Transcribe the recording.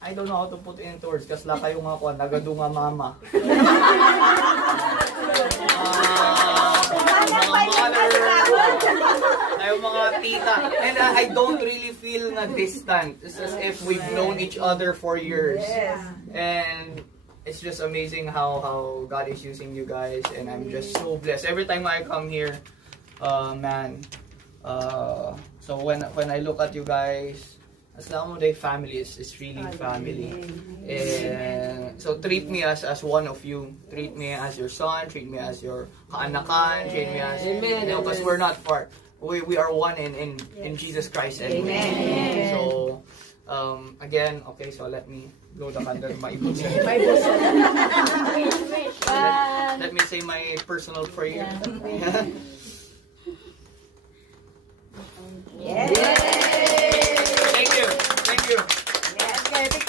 I don't know how to put it into words kasi la kayo nga ko, nagadunga mama. Mga mga tita. And I don't really feel na distant. It's as if we've known each other for years. And it's just amazing how God is using you guys. And I'm just so blessed. Every time I come here, man. So when I look at you guys, Aslamo Day family is really family. And so treat me as one of you. Treat me as your son, treat me as your kaanakan, treat me as, because we're not part. We are one in Jesus Christ anyway. Amen. So again, okay, so let me blow the candle. Let me say my personal prayer.